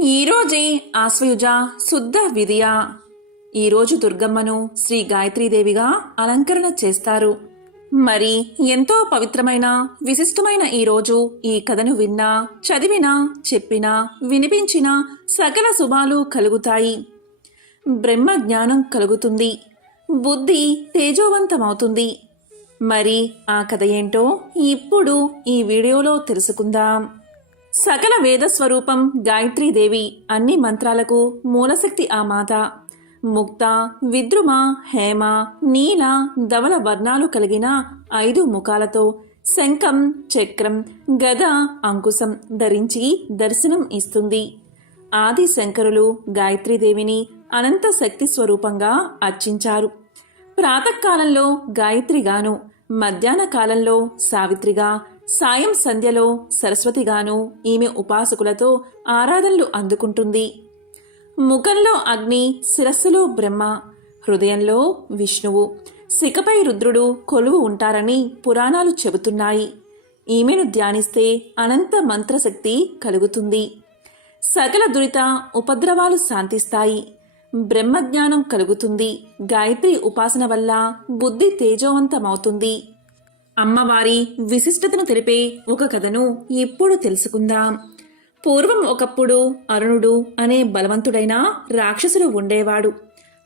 ఈరోజే ఆశ్వయుజ శుద్ధ విధియ. ఈరోజు దుర్గమ్మను శ్రీ గాయత్రీదేవిగా అలంకరణ చేస్తారు. మరి ఎంతో పవిత్రమైన విశిష్టమైన ఈ రోజు ఈ కథను విన్నా చదివినా చెప్పినా వినిపించినా సకల శుభాలు కలుగుతాయి. బ్రహ్మ జ్ఞానం కలుగుతుంది. బుద్ధి తేజోవంతమవుతుంది. మరి ఆ కథ ఏంటో ఇప్పుడు ఈ వీడియోలో తెలుసుకుందాం. సకల వేద స్వరూపం గాయత్రీదేవి అన్ని మంత్రాలకు మూలశక్తి ఆ మాత. ముక్త విద్రుమ హేమ నీల ధవల వర్ణాలు కలిగిన ఐదు ముఖాలతో శంఖం చక్రం గద అంకుశం ధరించి దర్శనం ఇస్తుంది. ఆది శంకరులు గాయత్రీదేవిని అనంత శక్తి స్వరూపంగా అర్చించారు. ప్రాతకాలంలో గాయత్రిగాను మధ్యాహ్న కాలంలో సావిత్రిగా సాయం సంధ్యలో సరస్వతిగాను ఈమె ఉపాసకులతో ఆరాధనలు అందుకుంటుంది. ముఖంలో అగ్ని శిరస్సులో బ్రహ్మ హృదయంలో విష్ణువు శిఖపై రుద్రుడు కొలువు ఉంటారని పురాణాలు చెబుతున్నాయి. ఈమెను ధ్యానిస్తే అనంత మంత్రశక్తి కలుగుతుంది. సకల దురిత ఉపద్రవాలు శాంతిస్తాయి. బ్రహ్మజ్ఞానం కలుగుతుంది. గాయత్రి ఉపాసన వల్ల బుద్ధి తేజోవంతమవుతుంది. అమ్మవారి విశిష్టతను తెలిపే ఒక కథను ఇప్పుడు తెలుసుకుందాం. పూర్వం ఒకప్పుడు అరుణుడు అనే బలవంతుడైన రాక్షసుడు ఉండేవాడు.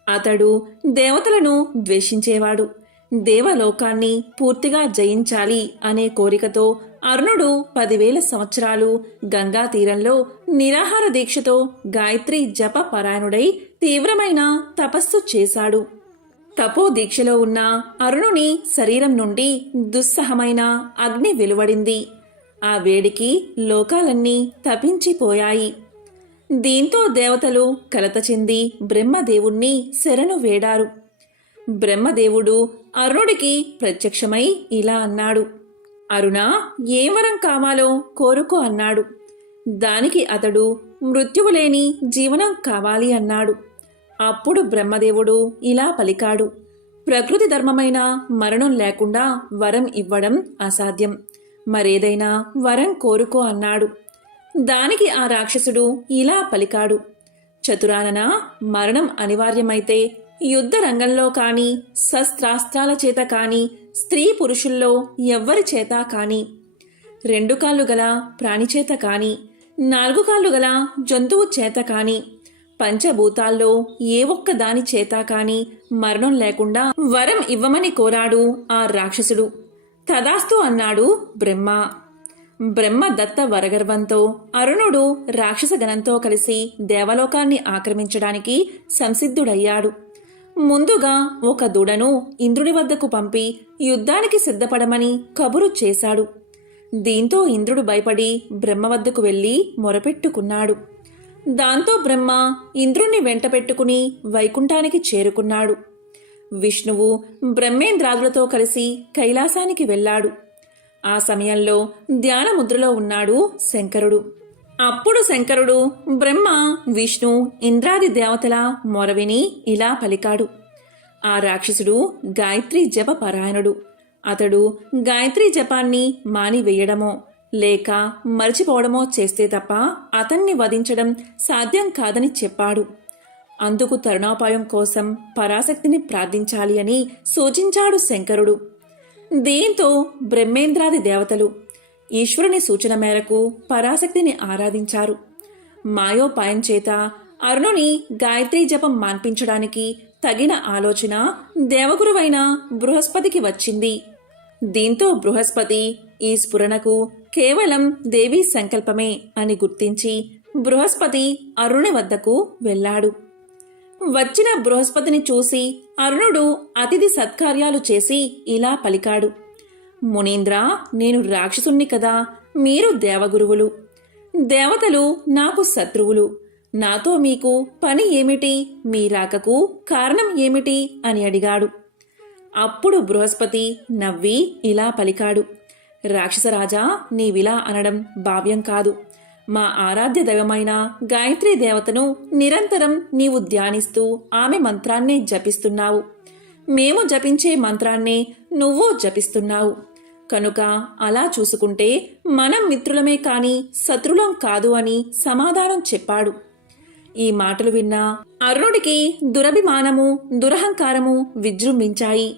అతడు దేవతలను ద్వేషించేవాడు. దేవలోకాన్ని పూర్తిగా జయించాలి అనే కోరికతో అరుణుడు పదివేల సంవత్సరాలు గంగా తీరంలో నిరాహార దీక్షతో గాయత్రి జప పరాయణుడై తీవ్రమైన తపస్సు చేశాడు. తపో దీక్షలో ఉన్న అరుణుని శరీరం నుండి దుస్సహమైన అగ్ని వెలువడింది. ఆ వేడికి లోకాలన్నీ తపించిపోయాయి. దీంతో దేవతలు కలత చెంది బ్రహ్మదేవుణ్ణి శరణు వేడారు. బ్రహ్మదేవుడు అరుణుడికి ప్రత్యక్షమై ఇలా అన్నాడు. అరుణ ఏ వరం కావాలో కోరుకో అన్నాడు. దానికి అతడు మృత్యువు లేని జీవనం కావాలి అన్నాడు. అప్పుడు బ్రహ్మదేవుడు ఇలా పలికాడు. ప్రకృతి ధర్మమైన మరణం లేకుండా వరం ఇవ్వడం అసాధ్యం. మరేదైనా వరం కోరుకో అన్నాడు. దానికి ఆ రాక్షసుడు ఇలా పలికాడు. చతురానన మరణం అనివార్యమైతే యుద్ధ రంగంలో కాని శస్త్రాస్త్రాల చేత కాని స్త్రీ పురుషుల్లో ఎవ్వరి చేత కాని రెండు కాళ్ళు గల ప్రాణి చేత కాని నాలుగు కాళ్ళు గల జంతువు చేత కానీ పంచభూతాల్లో ఏ ఒక్క దాని చేత కాని మరణం లేకుండా వరం ఇవ్వమని కోరాడు ఆ రాక్షసుడు. తదాస్తు అన్నాడు బ్రహ్మ. బ్రహ్మ దత్త వరగర్వంతో అరుణుడు రాక్షసగణంతో కలిసి దేవలోకాన్ని ఆక్రమించడానికి సంసిద్ధుడయ్యాడు. ముందుగా ఒక దుడను ఇంద్రుడి వద్దకు పంపి యుద్ధానికి సిద్ధపడమని కబురు చేశాడు. దీంతో ఇంద్రుడు భయపడి బ్రహ్మ వద్దకు వెళ్ళి మొరపెట్టుకున్నాడు. దాంతో బ్రహ్మ ఇంద్రుణ్ణి వెంట పెట్టుకుని వైకుంఠానికి చేరుకున్నాడు. విష్ణువు బ్రహ్మేంద్రాదులతో కలిసి కైలాసానికి వెళ్ళాడు. ఆ సమయంలో ధ్యానముద్రలో ఉన్నాడు శంకరుడు. అప్పుడు శంకరుడు బ్రహ్మ విష్ణు ఇంద్రాది దేవతల మొరవిని ఇలా పలికాడు. ఆ రాక్షసుడు గాయత్రీ జప పరాయణుడు. అతడు గాయత్రీ జపాన్ని మానివేయడమో లేక మర్చిపోవడమో చేస్తే తప్ప అతన్ని వధించడం సాధ్యం కాదని చెప్పాడు. అందుకు తరుణోపాయం కోసం పరాశక్తిని ప్రార్థించాలి అని సూచించాడు శంకరుడు. దీంతో బ్రహ్మేంద్రాది దేవతలు ఈశ్వరుని సూచన మేరకు పరాశక్తిని ఆరాధించారు. మాయోపాయం చేత అరుణుని గాయత్రీ జపం మాన్పించడానికి తగిన ఆలోచన దేవగురువైన బృహస్పతికి వచ్చింది. దీంతో బృహస్పతి ఈ స్ఫురణకు కేవలం దేవీ సంకల్పమే అని గుర్తించి బృహస్పతి అరుణి వద్దకు వెళ్ళాడు. వచ్చిన బృహస్పతిని చూసి అరుణుడు అతిథి సత్కార్యాలు చేసి ఇలా పలికాడు. మునీంద్ర నేను రాక్షసుణ్ణి కదా మీరు దేవగురువులు. దేవతలు నాకు శత్రువులు. నాతో మీకు పని ఏమిటి మీ రాకకు కారణం ఏమిటి అని అడిగాడు. అప్పుడు బృహస్పతి నవ్వి ఇలా పలికాడు. రాక్షసరాజా నీవిలా అనడం భావ్యం కాదు. మా ఆరాధ్య దైవమైన గాయత్రీ దేవతను నిరంతరం నీవు ధ్యానిస్తూ ఆమె మంత్రాన్నే జపిస్తున్నావు. మేము జపించే మంత్రాన్నే నువ్వు జపిస్తున్నావు. కనుక అలా చూసుకుంటే మనం మిత్రులమే కాని శత్రులం కాదు అని సమాధానం చెప్పాడు. ఈ మాటలు విన్న అరుణుడికి దురభిమానము దురహంకారము విజృంభించాయి.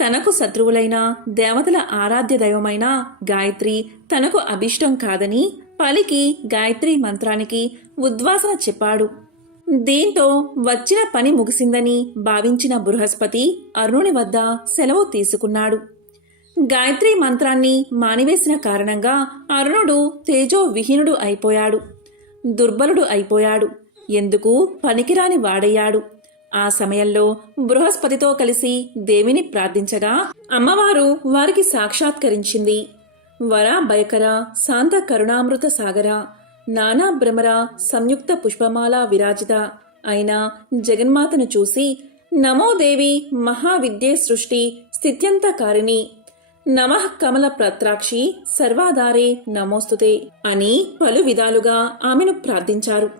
తనకు శత్రువులైన దేవతల ఆరాధ్య దైవమైన గాయత్రి తనకు అభిష్టం కాదని పలికి గాయత్రి మంత్రానికి ఉద్వాసన చెప్పాడు. దీంతో వచ్చిన పని ముగిసిందని భావించిన బృహస్పతి అరుణుని వద్ద సెలవు తీసుకున్నాడు. గాయత్రి మంత్రాన్ని మానివేసిన కారణంగా అరుణుడు తేజో విహీనుడు అయిపోయాడు. దుర్బలుడు అయిపోయాడు. ఎందుకు? పనికిరాని వాడయ్యాడు. ఆ సమయంలో బృహస్పతితో కలిసి దేవిని ప్రార్థించగా అమ్మవారు వారికి సాక్షాత్కరించింది. వరా భయకర శాంత కరుణామృత సాగర నానా భ్రమర సంయుక్త పుష్పమాల విరాజిత అయిన జగన్మాతను చూసి నమోదేవి మహావిద్యే సృష్టి స్థిత్యంతకారిణి నమ కమల ప్రత్రాక్షి సర్వాధారే నమోస్తుతే అని పలు విధాలుగా ఆమెను ప్రార్థించారు.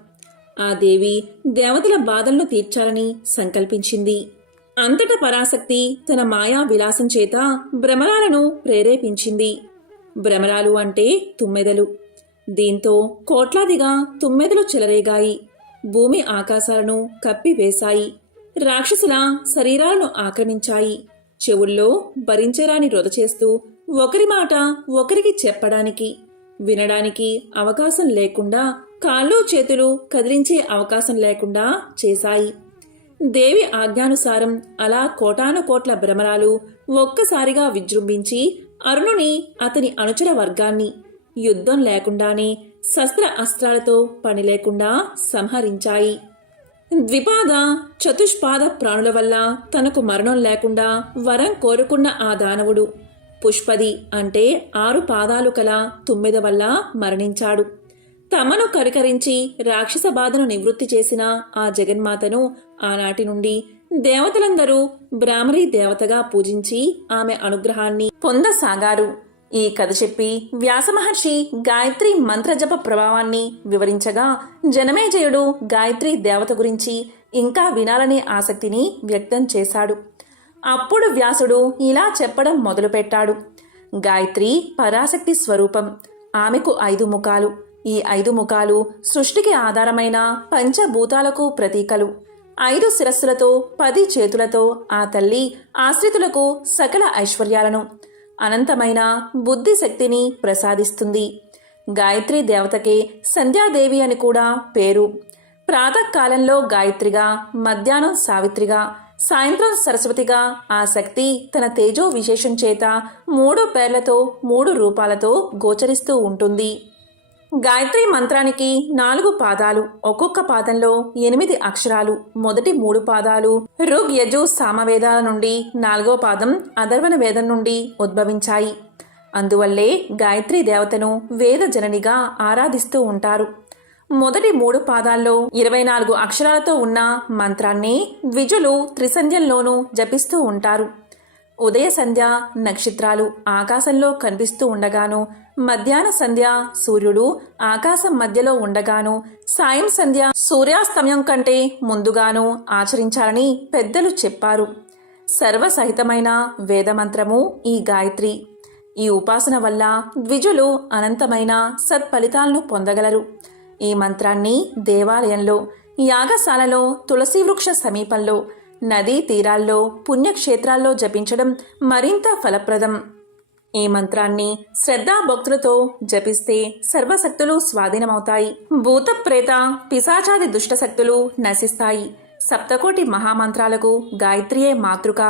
ఆ దేవి దేవతల బాధలను తీర్చాలని సంకల్పించింది. అంతట పరాశక్తి తన మాయా విలాసం చేత భ్రమరాలను ప్రేరేపించింది. భ్రమరాలు అంటే తుమ్మెదలు. దీంతో కోట్లాదిగా తుమ్మెదలు చెలరేగాయి. భూమి ఆకాశాలను కప్పివేశాయి. రాక్షసుల శరీరాలను ఆక్రమించాయి. చెవుల్లో భరించరాని రొద చేస్తూ ఒకరి మాట ఒకరికి చెప్పడానికి వినడానికి అవకాశం లేకుండా కాళ్ళు చేతులు కదిలించే అవకాశం లేకుండా చేశాయి. దేవి ఆజ్ఞానుసారం అలా కోటాను కోట్ల భ్రమరాలు ఒక్కసారిగా విజృంభించి అరుణుని అతని అనుచర వర్గాన్ని యుద్ధం లేకుండానే శస్త్ర అస్త్రాలతో పని లేకుండా సంహరించాయి. ద్విపాద చతుష్పాద ప్రాణుల వల్ల తనకు మరణం లేకుండా వరం కోరుకున్న ఆ దానవుడు పుష్పది అంటే ఆరు పాదాలు కల తుమ్మెద వల్ల మరణించాడు. తమను కరికరించి రాక్షస బాధను నివృత్తి చేసిన ఆ జగన్మాతను ఆనాటి నుండి దేవతలందరూ బ్రాహ్మరీ దేవతగా పూజించి ఆమె అనుగ్రహాన్ని పొందసాగారు. ఈ కథ చెప్పి వ్యాసమహర్షి గాయత్రి మంత్రజప ప్రభావాన్ని వివరించగా జనమేజయుడు గాయత్రి దేవత గురించి ఇంకా వినాలనే ఆసక్తిని వ్యక్తం చేశాడు. అప్పుడు వ్యాసుడు ఇలా చెప్పడం మొదలుపెట్టాడు. గాయత్రి పరాశక్తి స్వరూపం. ఆమెకు ఐదు ముఖాలు. ఈ ఐదు ముఖాలు సృష్టికి ఆధారమైన పంచభూతాలకు ప్రతీకలు. ఐదు శిరస్సులతో పది చేతులతో ఆ తల్లి ఆశ్రితులకు సకల ఐశ్వర్యాలను అనంతమైన బుద్ధి శక్తిని ప్రసాదిస్తుంది. గాయత్రి దేవతకే సంధ్యాదేవి అని కూడా పేరు. ప్రాతకాలంలో గాయత్రిగా మధ్యాహ్నం సావిత్రిగా సాయంత్రం సరస్వతిగా ఆ శక్తి తన తేజో విశేషం చేత మూడు పేర్లతో మూడు రూపాలతో గోచరిస్తూ ఉంటుంది. గాయత్రి మంత్రానికి నాలుగు పాదాలు ఒక్కొక్క పాదంలో ఎనిమిది అక్షరాలు మొదటి మూడు పాదాలు. రుగ్ యజు సామవేదాల నుండి నాలుగో పాదం అధర్వణ వేదం నుండి ఉద్భవించాయి. అందువల్లే గాయత్రి దేవతను వేద జననిగా ఆరాధిస్తూ ఉంటారు. మొదటి మూడు పాదాల్లో ఇరవై నాలుగు అక్షరాలతో ఉన్న మంత్రాన్ని ద్విజులు త్రిసంధ్యంలోనూ జపిస్తూ ఉంటారు. ఉదయ సంధ్య నక్షత్రాలు ఆకాశంలో కనిపిస్తూ ఉండగాను మధ్యాహ్న సంధ్య సూర్యుడు ఆకాశం మధ్యలో ఉండగాను సాయం సంధ్య సూర్యాస్తమయం కంటే ముందుగాను ఆచరించాలని పెద్దలు చెప్పారు. సర్వసహితమైన వేదమంత్రము ఈ గాయత్రి. ఈ ఉపాసన వల్ల ద్విజులు అనంతమైన సత్ఫలితాలను పొందగలరు. ఈ మంత్రాన్ని దేవాలయంలో యాగశాలలో తులసి వృక్ష సమీపంలో నదీ తీరాల్లో పుణ్యక్షేత్రాల్లో జపించడం మరింత ఫలప్రదం. ఈ మంత్రాన్ని శ్రద్ధాభక్తులతో జపిస్తే సర్వశక్తులు స్వాధీనమవుతాయి. భూత ప్రేత పిశాచాది దుష్టశక్తులు నశిస్తాయి. సప్తకోటి మహామంత్రాలకు గాయత్రియే మాతృక.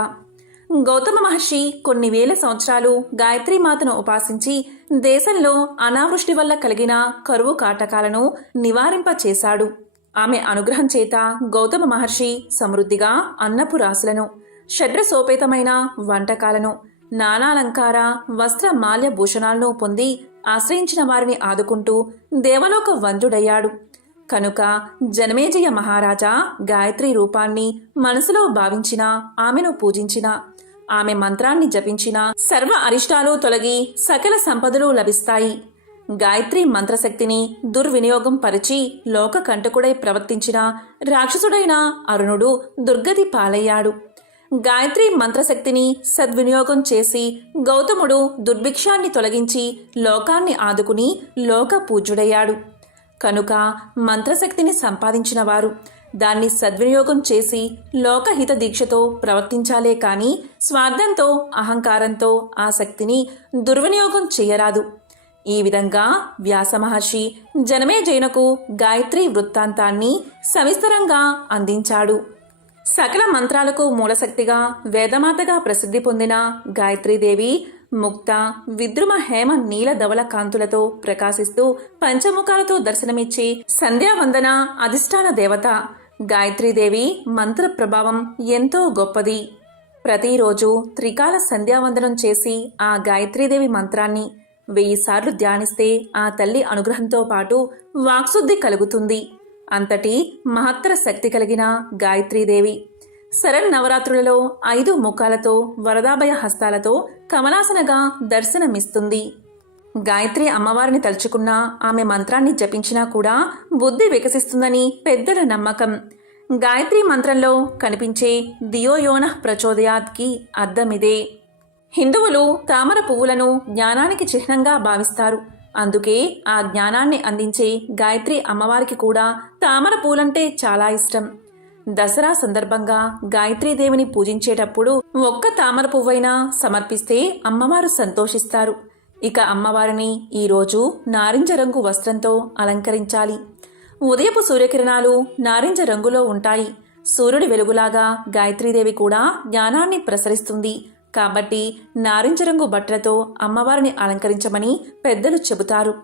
గౌతమ మహర్షి కొన్ని వేల సంవత్సరాలు గాయత్రి మాతను ఉపాసించి దేశంలో అనావృష్టి వల్ల కలిగిన కరువు కాటకాలను నివారింపచేశాడు. ఆమె అనుగ్రహం చేత గౌతమ మహర్షి సమృద్ధిగా అన్నపు రాశులను షడ్రసోపేతమైన వంటకాలను నానాలంకార వస్త్ర మాల్య భూషణాలను పొంది ఆశ్రయించిన వారిని ఆదుకుంటూ దేవలోక వంద్యుడయ్యాడు కనుక జనమేజయ మహారాజా గాయత్రి రూపాన్ని మనసులో భావించిన ఆమెను పూజించిన ఆమె మంత్రాన్ని జపించిన సర్వ అరిష్టాలు తొలగి సకల సంపదలు లభిస్తాయి. గాయత్రి మంత్రశక్తిని దుర్వినియోగం పరిచి లోక కంటకుడై ప్రవర్తించిన రాక్షసుడైన అరుణుడు దుర్గతి పాలయ్యాడు. గాయత్రి మంత్రశక్తిని సద్వినియోగం చేసి గౌతముడు దుర్భిక్షాన్ని తొలగించి లోకాన్ని ఆదుకుని లోక పూజ్యుడయ్యాడు. కనుక మంత్రశక్తిని సంపాదించిన వారు దాన్ని సద్వినియోగం చేసి లోకహిత దీక్షతో ప్రవర్తించాలే కాని స్వార్థంతో అహంకారంతో ఆ శక్తిని దుర్వినియోగం చేయరాదు. ఈ విధంగా వ్యాస మహర్షి జనమేజయునకు గాయత్రి వృత్తాంతాన్ని సవిస్తరంగా అందించాడు. సకల మంత్రాలకు మూలశక్తిగా వేదమాతగా ప్రసిద్ధి పొందిన గాయత్రీదేవి ముక్త విద్రుమ హేమ నీల ధవల కాంతులతో ప్రకాశిస్తూ పంచముఖాలతో దర్శనమిచ్చి సంధ్యావందన అధిష్టాన దేవత. గాయత్రీదేవి మంత్ర ప్రభావం ఎంతో గొప్పది. ప్రతిరోజు త్రికాల సంధ్యావందనం చేసి ఆ గాయత్రీదేవి మంత్రాన్ని వెయ్యి సార్లు ధ్యానిస్తే ఆ తల్లి అనుగ్రహంతో పాటు వాక్శుద్ధి కలుగుతుంది. అంతటి మహత్తర శక్తి కలిగిన గాయత్రీదేవి. శరణ్ నవరాత్రులలో ఐదు ముఖాలతో వరదాభయ హస్తాలతో కమలాసనగా దర్శనమిస్తుంది. గాయత్రి అమ్మవారిని తలుచుకున్నా ఆమె మంత్రాన్ని జపించినా కూడా బుద్ధి వికసిస్తుందని పెద్దల నమ్మకం. గాయత్రి మంత్రంలో కనిపించే దియోయోన ప్రచోదయాత్కి అర్థమిదే. హిందువులు తామర పువ్వులను జ్ఞానానికి చిహ్నంగా భావిస్తారు. అందుకే ఆ జ్ఞానాన్ని అందించే గాయత్రి అమ్మవారికి కూడా తామర పూలంటే చాలా ఇష్టం. దసరా సందర్భంగా గాయత్రీదేవిని పూజించేటప్పుడు ఒక్క తామర పువ్వైనా సమర్పిస్తే అమ్మవారు సంతోషిస్తారు. ఇక అమ్మవారిని ఈరోజు నారింజ రంగు వస్త్రంతో అలంకరించాలి. ఉదయపు సూర్యకిరణాలు నారింజ రంగులో ఉంటాయి. సూర్యుడి వెలుగులాగా గాయత్రీదేవి కూడా జ్ఞానాన్ని ప్రసరిస్తుంది. కాబట్టి నారింజ రంగు బట్టలతో అమ్మవారిని అలంకరించమని పెద్దలు చెబుతారు.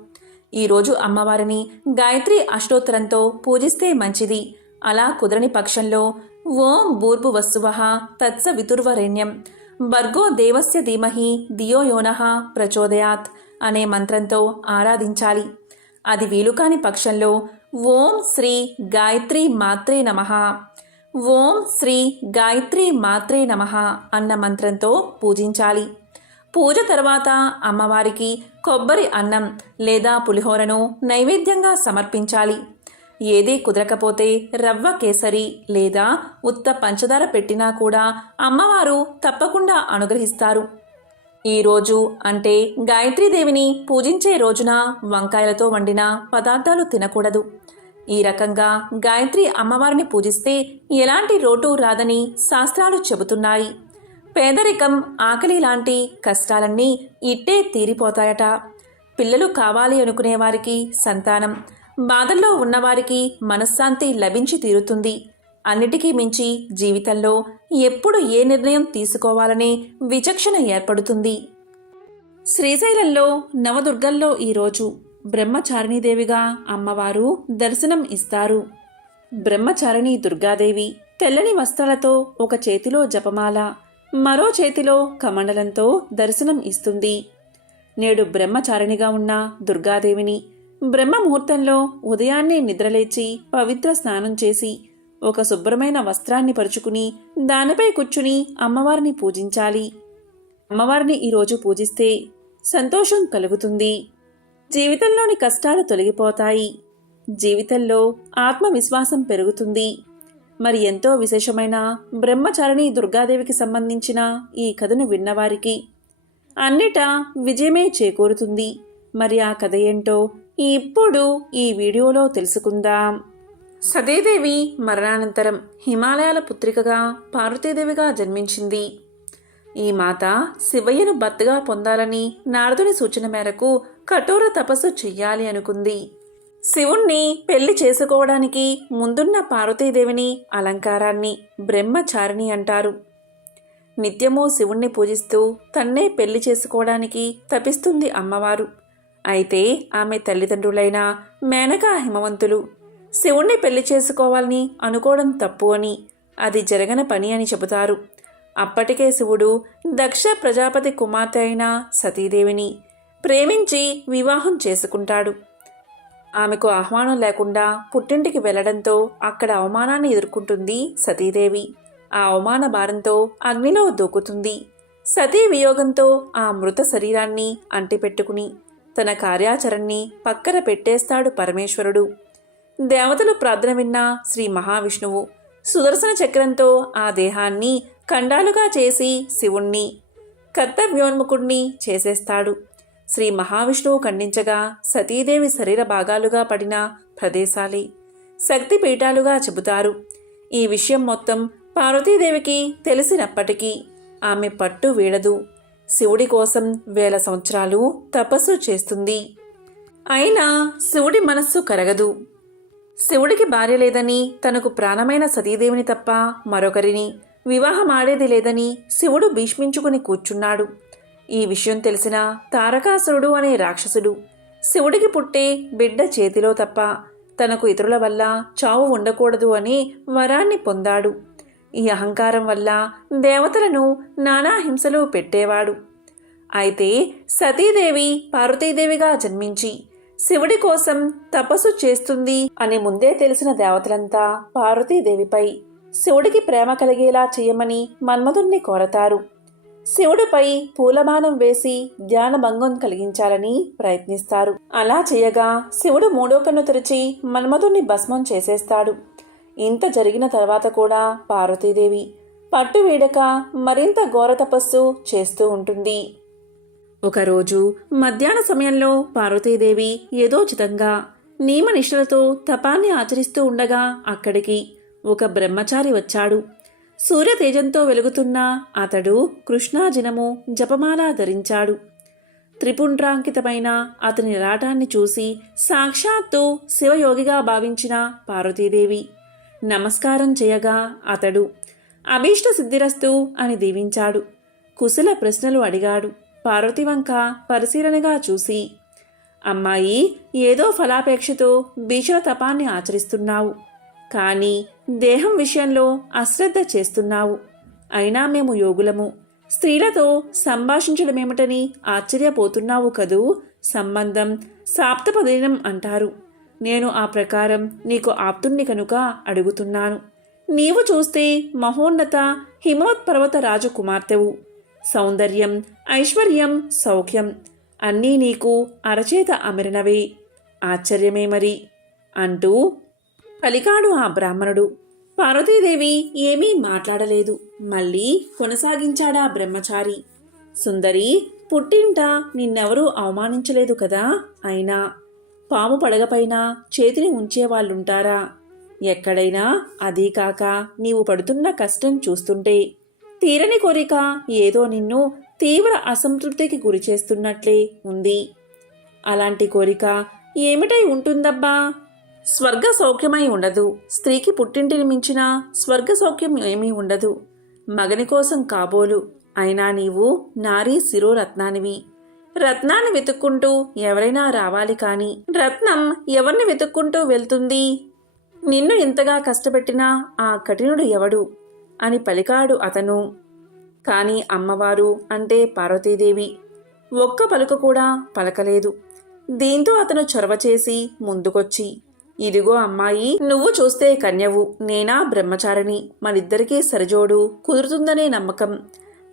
ఈరోజు అమ్మవారిని గాయత్రి అష్టోత్తరంతో పూజిస్తే మంచిది. అలా కుదరని పక్షంలో ఓం భూర్భు వస్తువహ తత్స వితుర్వరేణ్యం. భర్గో దేవస్య ధీమహి ధియో యోనః ప్రచోదయాత్ అనే మంత్రంతో ఆరాధించాలి. అది వీలుకాని పక్షంలో ఓం శ్రీ గాయత్రి మాత్రే నమః. ఓం శ్రీ గాయత్రి మాత్రే నమః అన్న మంత్రంతో పూజించాలి. పూజ తర్వాత అమ్మవారికి కొబ్బరి అన్నం లేదా పులిహోరను నైవేద్యంగా సమర్పించాలి. ఏదీ కుదరకపోతే రవ్వ కేసరి లేదా ఉత్త పంచదార పెట్టినా కూడా అమ్మవారు తప్పకుండా అనుగ్రహిస్తారు. ఈ రోజు అంటే గాయత్రీదేవిని పూజించే రోజున వంకాయలతో వండిన పదార్థాలు తినకూడదు. ఈ రకంగా గాయత్రి అమ్మవారిని పూజిస్తే ఎలాంటి రోటు రాదని శాస్త్రాలు చెబుతున్నాయి. పేదరికం ఆకలి లాంటి కష్టాలన్నీ ఇట్టే తీరిపోతాయట. పిల్లలు కావాలి అనుకునే వారికి సంతానం బాధల్లో ఉన్నవారికి మనశ్శాంతి లభించి తీరుతుంది. అన్నిటికీ మించి జీవితంలో ఎప్పుడు ఏ నిర్ణయం తీసుకోవాలనే విచక్షణ ఏర్పడుతుంది. శ్రీశైలంలో నవదుర్గల్లో ఈరోజు బ్రహ్మచారిణీదేవిగా అమ్మవారు దర్శనం ఇస్తారు. బ్రహ్మచారిణి దుర్గాదేవి తెల్లని వస్త్రాలతో ఒక చేతిలో జపమాల మరో చేతిలో కమండలంతో దర్శనం ఇస్తుంది. నేడు బ్రహ్మచారిణిగా ఉన్న దుర్గాదేవిని బ్రహ్మ ముహూర్తంలో ఉదయాన్నే నిద్రలేచి పవిత్ర స్నానం చేసి ఒక శుభ్రమైన వస్త్రాన్ని పరుచుకుని దానిపై కూర్చుని అమ్మవారిని పూజించాలి. అమ్మవారిని ఈరోజు పూజిస్తే సంతోషం కలుగుతుంది. జీవితంలోని కష్టాలు తొలగిపోతాయి. జీవితంలో ఆత్మవిశ్వాసం పెరుగుతుంది. మరి ఎంతో విశేషమైన బ్రహ్మచారిణి దుర్గాదేవికి సంబంధించిన ఈ కథను విన్నవారికి అన్నిటా విజయమే చేకూరుతుంది. మరి ఆ కథ ఏంటో ఇప్పుడు ఈ వీడియోలో తెలుసుకుందాం. సతీదేవి మరణానంతరం హిమాలయాల పుత్రికగా పార్వతీదేవిగా జన్మించింది. ఈ మాత శివయ్యను భర్తగా పొందాలని నారదుని సూచన మేరకు కఠోర తపస్సు చెయ్యాలి అనుకుంది. శివుణ్ణి పెళ్ళి చేసుకోవడానికి ముందున్న పార్వతీదేవిని అలంకారాన్ని బ్రహ్మచారిణి అంటారు. నిత్యము శివుణ్ణి పూజిస్తూ తన్నే పెళ్ళి చేసుకోవడానికి తపిస్తుంది అమ్మవారు. అయితే ఆమె తల్లిదండ్రులైన మేనకా హిమవంతులు శివుణ్ణి పెళ్ళి చేసుకోవాలని అనుకోవడం తప్పు అని అది జరగని పని అని చెబుతారు. అప్పటికే శివుడు దక్ష ప్రజాపతి కుమార్తె అయిన సతీదేవిని ప్రేమించి వివాహం చేసుకుంటాడు. ఆమెకు ఆహ్వానం లేకుండా పుట్టింటికి వెళ్ళడంతో అక్కడ అవమానాన్ని ఎదుర్కొంటుంది సతీదేవి. ఆ అవమాన భారంతో అగ్నిలో దూకుతుంది. సతీ వియోగంతో ఆ మృత శరీరాన్ని అంటిపెట్టుకుని తన కార్యాచరణని పక్కన పెట్టేస్తాడు పరమేశ్వరుడు. దేవతలు ప్రార్థన విన్న శ్రీ మహావిష్ణువు సుదర్శన చక్రంతో ఆ దేహాన్ని ఖండాలుగా చేసి శివుణ్ణి కర్తవ్యోన్ముఖుణ్ణి చేసేస్తాడు. శ్రీ మహావిష్ణువు ఖండించగా సతీదేవి శరీర భాగాలుగా పడిన ప్రదేశాలే. శక్తి పీఠాలుగా చెబుతారు. ఈ విషయం మొత్తం పార్వతీదేవికి తెలిసినప్పటికీ ఆమె పట్టు వీడదు. శివుడి కోసం వేల సంవత్సరాలు తపస్సు చేస్తుంది. అయినా శివుడి మనస్సు కరగదు. శివుడికి భార్య లేదని తనకు ప్రాణమైన సతీదేవిని తప్ప మరొకరిని వివాహమాడేది లేదని శివుడు భీష్మించుకుని కూర్చున్నాడు. ఈ విషయం తెలిసిన తారకాసురుడు అనే రాక్షసుడు శివుడికి పుట్టే బిడ్డ చేతిలో తప్ప తనకు ఇతరుల వల్ల చావు ఉండకూడదు అని వరాన్ని పొందాడు. ఈ అహంకారం వల్ల దేవతలను నానా హింసలు పెట్టేవాడు. అయితే సతీదేవి పార్వతీదేవిగా జన్మించి శివుడి కోసం తపస్సు చేస్తుంది అని ముందే తెలిసిన దేవతలంతా పార్వతీదేవిపై శివుడికి ప్రేమ కలిగేలా చేయమని మన్మధుణ్ణి కోరతారు. శివుడిపై పూలమానం వేసి ధ్యానభంగం కలిగించాలని ప్రయత్నిస్తారు. అలా చేయగా శివుడు మూడో కన్ను తెరిచి మన్మధుణ్ణి భస్మం చేసేస్తాడు. ఇంత జరిగిన తర్వాత కూడా పార్వతీదేవి పట్టు వీడక మరింత ఘోర తపస్సు చేస్తూ ఉంటుంది. ఒకరోజు మధ్యాహ్న సమయంలో పార్వతీదేవి ఏదోచితంగా నియమనిష్టలతో తపాన్ని ఆచరిస్తూ ఉండగా అక్కడికి ఒక బ్రహ్మచారి వచ్చాడు. సూర్యతేజంతో వెలుగుతున్న అతడు కృష్ణాజినము జపమాల ధరించాడు. త్రిపుండ్రాంకితమైన అతని రాటాన్ని చూసి సాక్షాత్తు శివయోగిగా భావించిన పార్వతీదేవి నమస్కారం చేయగా అతడు అభీష్ట సిద్ధిరస్తు అని దీవించాడు. కుశల ప్రశ్నలు అడిగాడు. పార్వతివంక పరిశీలనగా చూసి అమ్మాయి ఏదో ఫలాపేక్షతో భీషణ తపాన్ని ఆచరిస్తున్నావు. కానీ దేహం విషయంలో అశ్రద్ధ చేస్తున్నావు. అయినా మేము యోగులము. స్త్రీలతో సంభాషించడమేమిటని ఆశ్చర్యపోతున్నావు కదూ? సంబంధం సాప్తపదినం అంటారు. నేను ఆ ప్రకారం నీకు ఆప్తుణ్ణి కనుక అడుగుతున్నాను. నీవు చూస్తే మహోన్నత హిమవత్పర్వత రాజకుమార్తెవు. సౌందర్యం ఐశ్వర్యం సౌఖ్యం అన్నీ నీకు అరచేత అమిరినవే. ఆశ్చర్యమే మరి. అంటూ పలికాడు ఆ బ్రాహ్మణుడు. పార్వతీదేవి ఏమీ మాట్లాడలేదు. మళ్ళీ కొనసాగించాడా బ్రహ్మచారి. సుందరి పుట్టింట నిన్నెవరూ అవమానించలేదు కదా? అయినా పాము పడగపైన చేతిని ఉంచేవాళ్ళుంటారా ఎక్కడైనా? అదీ కాక నీవు పడుతున్న కష్టం చూస్తుంటే. తీరని కోరిక ఏదో నిన్ను తీవ్ర అసంతృప్తికి గురి చేస్తున్నట్లే ఉంది. అలాంటి కోరిక ఏమిటై ఉంటుందబ్బా? స్వర్గ సౌఖ్యమై ఉండదు. స్త్రీకి పుట్టింటిని మించిన స్వర్గ సౌఖ్యం ఏమీ ఉండదు. మగని కోసం కాబోలు. అయినా నీవు నారీ శిరోరత్నానివి. రత్నాన్ని వెతుక్కుంటూ ఎవరైనా రావాలి కాని రత్నం ఎవరిని వెతుక్కుంటూ వెళ్తుంది? నిన్ను ఇంతగా కష్టపెట్టినా ఆ కఠినుడు ఎవడు? అని పలికాడు అతను. కాని అమ్మవారు అంటే పార్వతీదేవి. ఒక్క పలుకు కూడా పలకలేదు. దీంతో అతను చొరవ చేసి ముందుకొచ్చి ఇదిగో అమ్మాయి నువ్వు చూస్తే కన్యవు నేనా బ్రహ్మచారిని మనిద్దరికీ సరిజోడు కుదురుతుందనే నమ్మకం.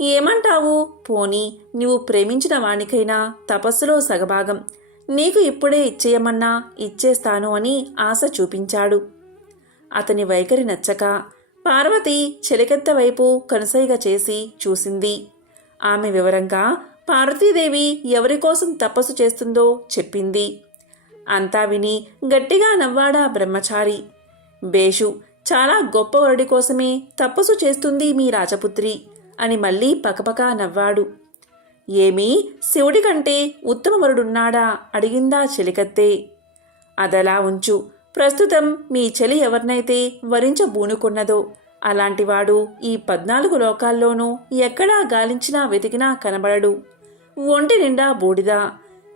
ఏమంటావు? పోనీ నువ్వు ప్రేమించిన వానికైనా తపస్సులో సగభాగం. నీకు ఇప్పుడే ఇచ్చేయమన్నా ఇచ్చేస్తాను అని ఆశ చూపించాడు. అతని వైఖరి నచ్చక పార్వతి చెలికెత్త వైపు కనుసైగ చేసి చూసింది. ఆమె వివరంగా పార్వతీదేవి ఎవరి కోసం తపస్సు చేస్తుందో చెప్పింది. అంతా విని గట్టిగా నవ్వాడా బ్రహ్మచారి. బేషు చాలా గొప్ప వరుడి కోసమే తపస్సు చేస్తుంది మీ రాజపుత్రి అని మళ్ళీ పకపకా నవ్వాడు. ఏమీ శివుడి కంటే ఉత్తమ వరుడున్నాడా? అడిగిందా చెలికత్తే. అదలా ఉంచు ప్రస్తుతం మీ చెలి ఎవరినైతే వరించబూనుకున్నదో అలాంటివాడు ఈ పద్నాలుగు లోకాల్లోనూ ఎక్కడా గాలించినా వెతికినా కనబడడు. ఒంటి నిండా బూడిద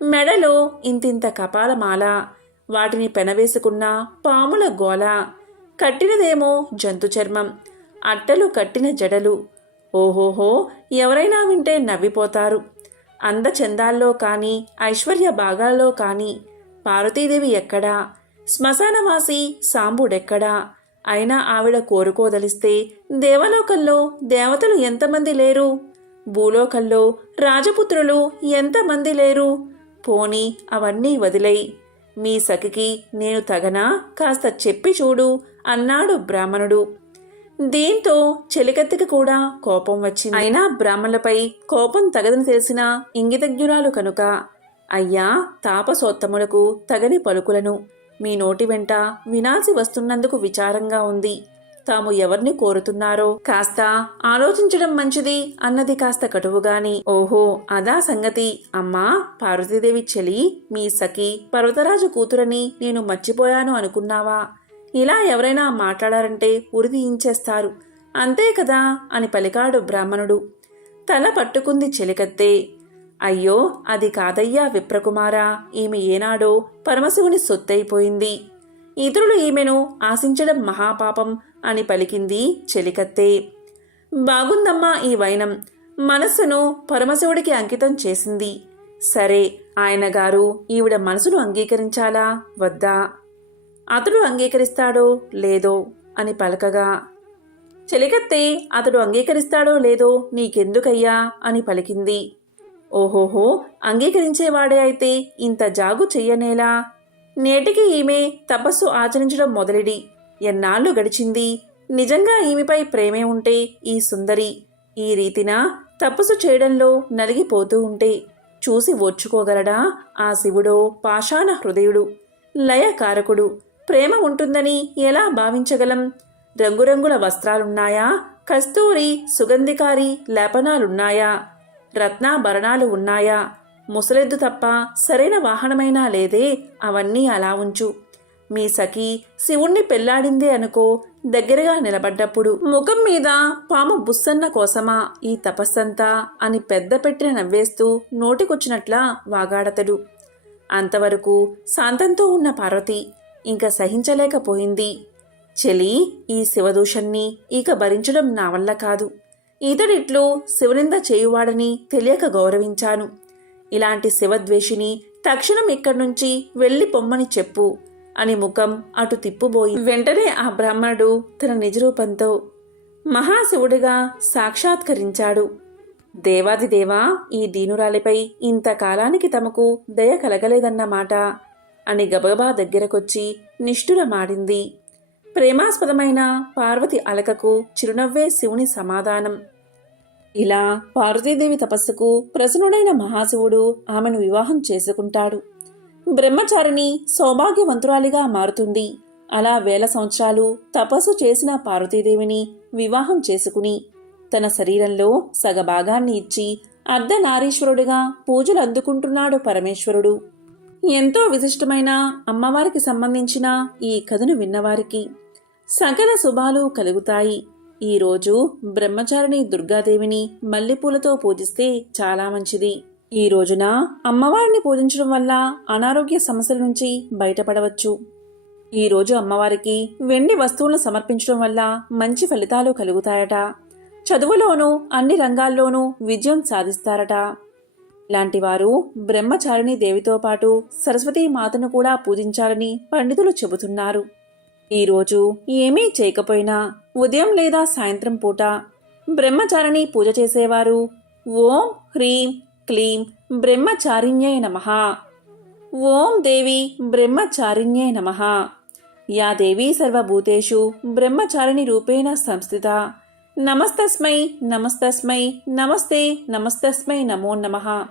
మెడలో ఇంతింత కపాలమాల వాటిని పెనవేసుకున్న పాముల గోల కట్టినదేమో జంతు చర్మం అట్టలు కట్టిన జడలు. ఓహోహో ఎవరైనా వింటే నవ్విపోతారు. అందచందాల్లో కానీ ఐశ్వర్య భాగాల్లో కానీ పార్వతీదేవి ఎక్కడా? శ్మశానవాసి సాంబుడెక్కడా? అయినా ఆవిడ కోరుకోదలిస్తే దేవలోకంలో దేవతలు ఎంతమంది లేరు? భూలోకంలో రాజపుత్రులు ఎంతమంది లేరు? పోని అవన్నీ వదిలై మీ సఖికి నేను తగనా? కాస్త చెప్పి చూడు అన్నాడు బ్రాహ్మణుడు. దీంతో? చెలికత్తికి కూడా కోపం వచ్చింది. అయినా బ్రాహ్మణులపై కోపం తగదని తెలిసిన ఇంగితజ్ఞురాలు కనుక అయ్యా తాపసోత్తములకు తగని పలుకులను. మీ నోటి వెంట వినాల్సి వస్తున్నందుకు విచారంగా ఉంది. తాము ఎవరిని కోరుతున్నారో? కాస్త ఆలోచించడం మంచిది అన్నది కాస్త కటువుగాని. ఓహో అదా సంగతి. అమ్మా పార్వతీదేవి చెలి మీ సఖి పర్వతరాజు కూతురని నేను మర్చిపోయాను అనుకున్నావా? ఇలా ఎవరైనా మాట్లాడారంటే ఉరిదీయించేస్తారు అంతే కదా అని పలికాడు బ్రాహ్మణుడు. తల పట్టుకుంది చెలికత్తే. అయ్యో అది కాదయ్యా విప్రకుమారా ఈమె ఏనాడో పరమశివుని సొత్తైపోయింది ఇతరులు ఈమెను ఆశించడం మహాపాపం. అని పలికింది చెలికత్తే. బాగుందమ్మా ఈ వైనం. మనస్సును పరమశివుడికి అంకితం చేసింది. సరే ఆయన గారు ఈవిడ మనసును అంగీకరించాలా? వద్దా? అతడు అంగీకరిస్తాడో లేదో అని పలకగా. చెలికత్తే అతడు అంగీకరిస్తాడో లేదో నీకెందుకయ్యా? అని పలికింది. ఓహోహో అంగీకరించేవాడే అయితే ఇంత జాగు చెయ్యనేలా? నేటికి ఈమె తపస్సు ఆచరించడం మొదలిడి. ఎన్నాళ్ళు గడిచింది? నిజంగా ఈమెపై ప్రేమే ఉంటే ఈ సుందరి ఈ రీతిన తపస్సు చేయడంలో నలిగిపోతూ ఉంటే చూసి ఓర్చుకోగలడా ఆ శివుడో పాషాణ హృదయుడు? లయకారకుడు ప్రేమ ఉంటుందని ఎలా భావించగలం? రంగురంగుల వస్త్రాలున్నాయా? కస్తూరి సుగంధికారి లేపనాలున్నాయా? రత్నాభరణాలు ఉన్నాయా? ముసలెద్దు తప్ప సరైన వాహనమైనా లేదే? అవన్నీ అలా ఉంచు. మీ సఖి శివుణ్ణి పెళ్ళాడిందే అనుకో దగ్గరగా నిలబడ్డప్పుడు ముఖం మీద పాము బుస్సన్న కోసమా ఈ తపస్సంతా అని పెద్ద పెట్టిన నవ్వేస్తూ నోటికొచ్చినట్లా వాగాడతడు. అంతవరకు శాంతంతో ఉన్న పార్వతి ఇంకా సహించలేకపోయింది. చెలి ఈ శివదూషణ్ణి ఇక భరించడం నా వల్ల కాదు. ఇతడిట్లు శివనింద చేయువాడని తెలియక గౌరవించాను. ఇలాంటి శివద్వేషిని తక్షణం ఇక్కడి నుంచి వెళ్ళి పొమ్మని చెప్పు. అని ముఖం అటు తిప్పుబోయి వెంటనే ఆ బ్రాహ్మణుడు తన నిజరూపంతో మహాశివుడిగా సాక్షాత్కరించాడు. దేవాదిదేవా ఈ దీనురాలిపై ఇంతకాలానికి తమకు దయ కలగలేదన్నమాట అని గబగబా దగ్గరకొచ్చి నిష్ఠురమాడింది. ప్రేమాస్పదమైన పార్వతి అలకకు చిరునవ్వే శివుని సమాధానం. ఇలా పార్వతీదేవి తపస్సుకు ప్రసన్నుడైన మహాశివుడు ఆమెను వివాహం చేసుకుంటాడు. బ్రహ్మచారిణి సౌభాగ్యవంతురాలిగా మారుతుంది. అలా వేల సంవత్సరాలు తపస్సు చేసిన పార్వతీదేవిని వివాహం చేసుకుని తన శరీరంలో సగభాగాన్ని ఇచ్చి అర్ధనారీశ్వరుడిగా పూజలు అందుకుంటున్నాడు పరమేశ్వరుడు. ఎంతో విశిష్టమైన అమ్మవారికి సంబంధించిన ఈ కథను విన్నవారికి సకల శుభాలు కలుగుతాయి. ఈరోజు బ్రహ్మచారిణి దుర్గాదేవిని మల్లెపూలతో పూజిస్తే చాలా మంచిది. ఈ రోజున అమ్మవారిని పూజించడం వల్ల అనారోగ్య సమస్యల నుంచి బయటపడవచ్చు. ఈ రోజు అమ్మవారికి వెండి వస్తువులను సమర్పించడం వల్ల మంచి ఫలితాలు కలుగుతాయట. చదువులోనూ అన్ని రంగాల్లోనూ విజయం సాధిస్తారట. ఇలాంటి వారు బ్రహ్మచారిణి దేవితో పాటు సరస్వతీ మాతను కూడా పూజించాలని పండితులు చెబుతున్నారు. ఈరోజు ఏమీ చేయకపోయినా ఉదయం లేదా సాయంత్రం పూట బ్రహ్మచారిణి పూజ చేసేవారు. ఓం హ్రీం క్లీం బ్రహ్మచారిణ్యై నమ. ఓం దేవి బ్రహ్మచారిణ్యై నమ. యా దేవీ సర్వభూతేషు బ్రహ్మచారిణి రూపేణ సంస్థిత. నమస్తస్మై నమస్తస్మై నమస్తే నమస్తస్మై నమో నమ.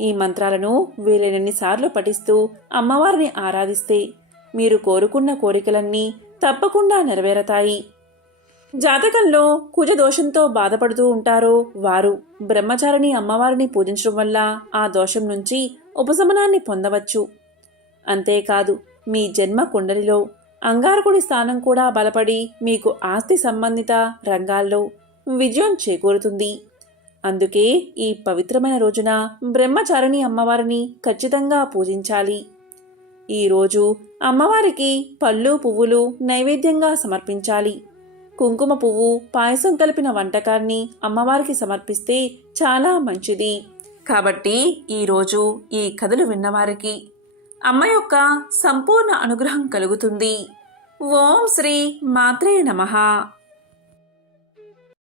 ఈ మంత్రాలను వీలైనన్నిసార్లు పఠిస్తూ అమ్మవారిని ఆరాధిస్తే మీరు కోరుకున్న కోరికలన్నీ తప్పకుండా నెరవేరతాయి. జాతకంలో కుజ దోషంతో బాధపడుతూ ఉంటారో వారు. బ్రహ్మచారిని అమ్మవారిని పూజించడం వల్ల ఆ దోషం నుంచి ఉపశమనాన్ని పొందవచ్చు. అంతేకాదు మీ జన్మ కుండలిలో అంగారకుడి స్థానం కూడా బలపడి మీకు ఆస్తి సంబంధిత రంగాల్లో విజయం చేకూరుతుంది. అందుకే ఈ పవిత్రమైన రోజున బ్రహ్మచారిణి అమ్మవారిని ఖచ్చితంగా పూజించాలి. ఈరోజు అమ్మవారికి పళ్ళు పువ్వులు నైవేద్యంగా సమర్పించాలి. కుంకుమ పువ్వు పాయసం కలిపిన వంటకాన్ని అమ్మవారికి సమర్పిస్తే చాలా మంచిది. కాబట్టి ఈరోజు ఈ కథలు విన్నవారికి అమ్మ యొక్క సంపూర్ణ అనుగ్రహం కలుగుతుంది. ఓం శ్రీ మాత్రే నమః.